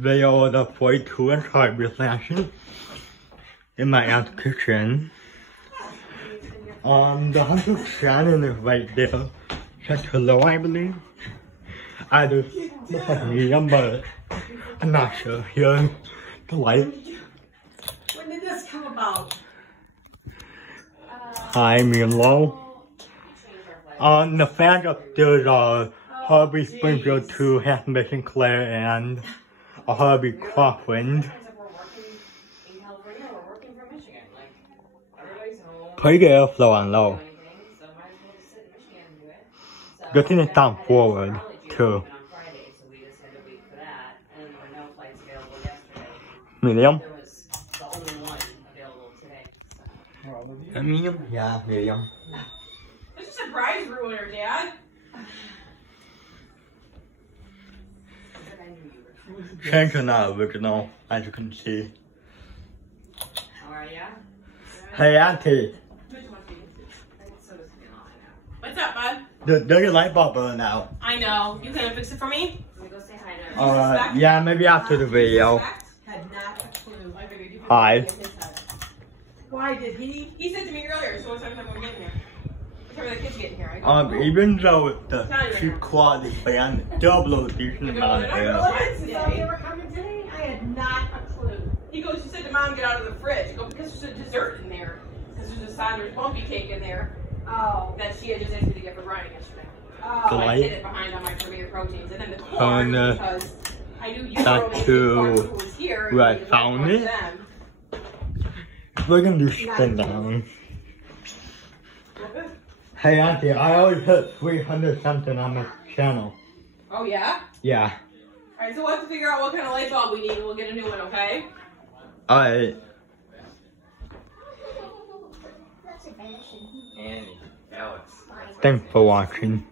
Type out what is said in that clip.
video of the 42-inch hardwood Lansing in my aunt's kitchen. The 100 Shannon is right there. Says hello, I believe. I just look like medium, but I'm not sure. Here's the light. When did this come about? High, medium, low. The fans upstairs are Harvey Springfield 2, Hampton Sinclair, and a Harvey Crosswind. Pretty good airflow on low. Good thing it's down forward, too. Medium? Medium? Yeah, medium. This is a surprise ruiner, Dad. Shanks are not original, as you can see. How are ya? Hey, Auntie. What's up, bud? There's a light bulb burning out. I know. You gonna fix it for me? Let me go say hi to Yeah, maybe after the video. Had not a clue. Hi. Why did he? He said to me earlier, so what time we're getting here? What time are the kids getting here? Even though it's the cheap quality fan, double a decent amount of air. They were coming today? I had not a clue. He goes, she said to Mom, get out of the fridge. I go, because there's a dessert in there. Because there's a Sanders bumpy cake in there. Oh. That she had just asked me to get for Brian yesterday. Oh. So I hid it behind on my premier proteins. And then the corn, because I knew you were only was here. Where I found it. We're gonna do spin down. Hey Auntie, I always hit 300 something on my channel. Oh yeah? Yeah. Alright, so we'll have to figure out what kind of light bulb we need and we'll get a new one, okay? Alright. Annie, Alex. Thanks for watching.